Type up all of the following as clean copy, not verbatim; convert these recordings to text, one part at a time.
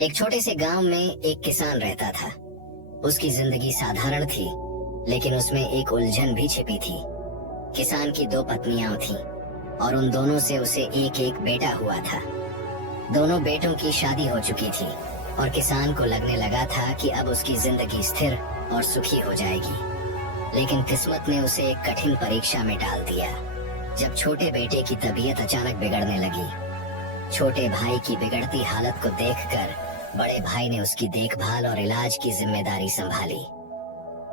एक छोटे से गांव में एक किसान रहता था। उसकी जिंदगी साधारण थी, लेकिन उसमें एक उलझन भी छिपी थी। किसान की दो पत्नियां थीं और उन दोनों से उसे एक एक बेटा हुआ था। दोनों बेटों की शादी हो चुकी थी और किसान को लगने लगा था कि अब उसकी जिंदगी स्थिर और सुखी हो जाएगी। लेकिन किस्मत ने उसे एक कठिन परीक्षा में डाल दिया, जब छोटे बेटे की तबीयत अचानक बिगड़ने लगी। छोटे भाई की बिगड़ती हालत को देखकर बड़े भाई ने उसकी देखभाल और इलाज की जिम्मेदारी संभाली।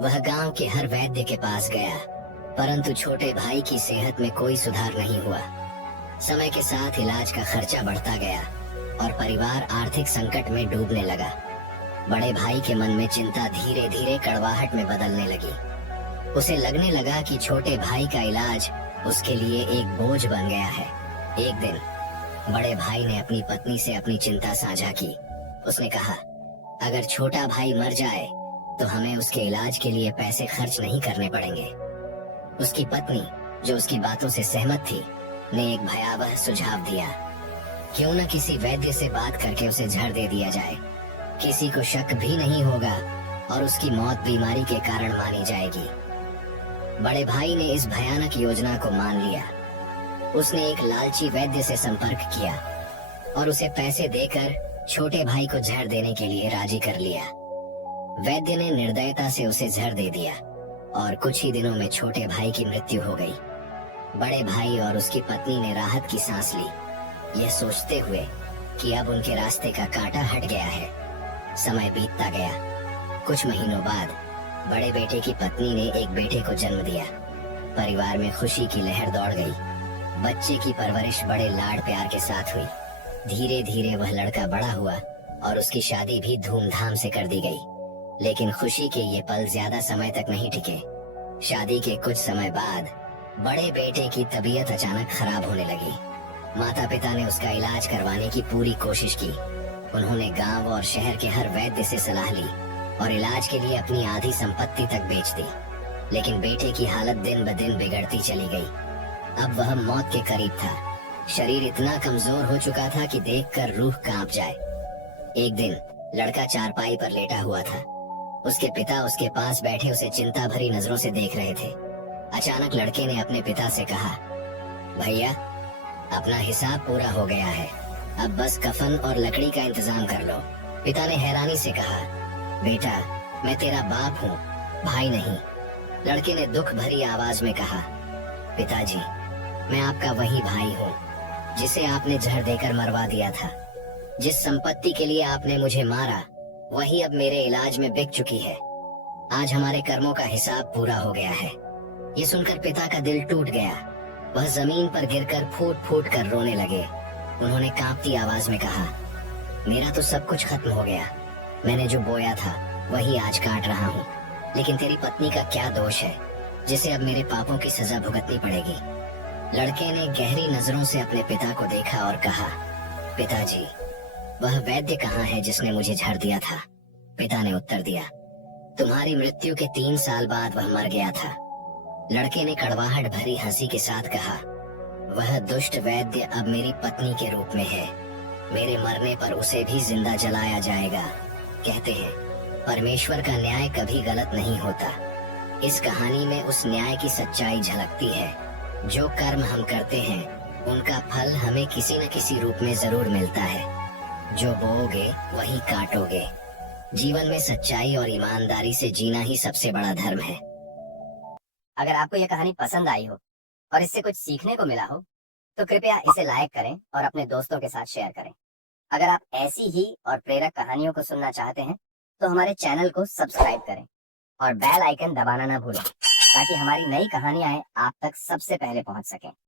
वह गांव के हर वैद्य के पास गया, परंतु छोटे भाई की सेहत में कोई सुधार नहीं हुआ। समय के साथ इलाज का खर्चा बढ़ता गया और परिवार आर्थिक संकट में डूबने लगा। बड़े भाई के मन में चिंता धीरे धीरे कड़वाहट में बदलने लगी। उसे लगने लगा कि छोटे भाई का इलाज उसके लिए एक बोझ बन गया है। एक दिन बड़े भाई ने अपनी पत्नी से अपनी चिंता साझा की। उसने कहा, अगर छोटा भाई मर जाए तो हमें उसके इलाज के लिए पैसे खर्च नहीं करने पड़ेंगे। उसकी पत्नी, जो उसकी बातों से सहमत थी, ने एक भयावह सुझाव दिया। क्यों न किसी वैद्य से बात करके उसे जहर दे दिया जाए। किसी को शक भी नहीं होगा और उसकी मौत बीमारी के कारण मानी जाएगी। बड़े भाई ने इस भयानक योजना को मान लिया। उसने एक लालची वैद्य से संपर्क किया और उसे पैसे देकर छोटे भाई को जहर देने के लिए राजी कर लिया। वैद्य ने निर्दयता से उसे जहर दे दिया और कुछ ही दिनों में छोटे भाई की मृत्यु हो गई। बड़े भाई और उसकी पत्नी ने राहत की सांस ली, यह सोचते हुए कि अब उनके रास्ते का कांटा हट गया है। समय बीतता गया। कुछ महीनों बाद बड़े बेटे की पत्नी ने एक बेटे को जन्म दिया। परिवार में खुशी की लहर दौड़ गई। बच्चे की परवरिश बड़े लाड प्यार के साथ हुई। धीरे धीरे वह लड़का बड़ा हुआ और उसकी शादी भी धूमधाम से कर दी गई। लेकिन खुशी के ये पल ज्यादा समय तक नहीं टिके। शादी के कुछ समय बाद बड़े बेटे की तबीयत अचानक खराब होने लगी। माता पिता ने उसका इलाज करवाने की पूरी कोशिश की। उन्होंने गांव और शहर के हर वैद्य से सलाह ली और इलाज के लिए अपनी आधी संपत्ति तक बेच दी। लेकिन बेटे की हालत दिन ब दिन बिगड़ती चली गई। अब वह मौत के करीब था। शरीर इतना कमजोर हो चुका था कि देखकर रूह कांप जाए। एक दिन लड़का चारपाई पर लेटा हुआ था। उसके पिता उसके पास बैठे उसे चिंता भरी नजरों से देख रहे थे। अचानक लड़के ने अपने पिता से कहा, भैया, अपना हिसाब पूरा हो गया है, अब बस कफन और लकड़ी का इंतजाम कर लो। पिता ने हैरानी से कहा, बेटा, मैं तेरा बाप हूँ, भाई नहीं। लड़के ने दुख भरी आवाज में कहा, पिताजी, मैं आपका वही भाई हूँ जिसे आपने जहर देकर मरवा दिया था। जिस संपत्ति के लिए आपने मुझे मारा, वही अब मेरे इलाज में बिक चुकी है। आज हमारे कर्मों का हिसाब पूरा हो गया है। ये सुनकर पिता का दिल टूट गया। वह जमीन पर गिरकर फूट फूट कर रोने लगे। उन्होंने कांपती आवाज में कहा, मेरा तो सब कुछ खत्म हो गया। मैंने जो बोया था वही आज काट रहा हूँ। लेकिन तेरी पत्नी का क्या दोष है जिसे अब मेरे पापों की सजा भुगतनी पड़ेगी। लड़के ने गहरी नजरों से अपने पिता को देखा और कहा, पिताजी, वह वैद्य कहाँ है जिसने मुझे झड़ दिया था। पिता ने उत्तर दिया, तुम्हारी मृत्यु के 3 साल बाद वह मर गया था। लड़के ने कड़वाहट भरी हंसी के साथ कहा, वह दुष्ट वैद्य अब मेरी पत्नी के रूप में है। मेरे मरने पर उसे भी जिंदा जलाया जाएगा। कहते हैं, परमेश्वर का न्याय कभी गलत नहीं होता। इस कहानी में उस न्याय की सच्चाई झलकती है। जो कर्म हम करते हैं उनका फल हमें किसी न किसी रूप में जरूर मिलता है। जो बोओगे वही काटोगे। जीवन में सच्चाई और ईमानदारी से जीना ही सबसे बड़ा धर्म है। अगर आपको यह कहानी पसंद आई हो और इससे कुछ सीखने को मिला हो तो कृपया इसे लाइक करें और अपने दोस्तों के साथ शेयर करें। अगर आप ऐसी ही और प्रेरक कहानियों को सुनना चाहते हैं तो हमारे चैनल को सब्सक्राइब करें और बेल आइकन दबाना ना भूलें, ताकि हमारी नई कहानियां आप तक सबसे पहले पहुंच सकें।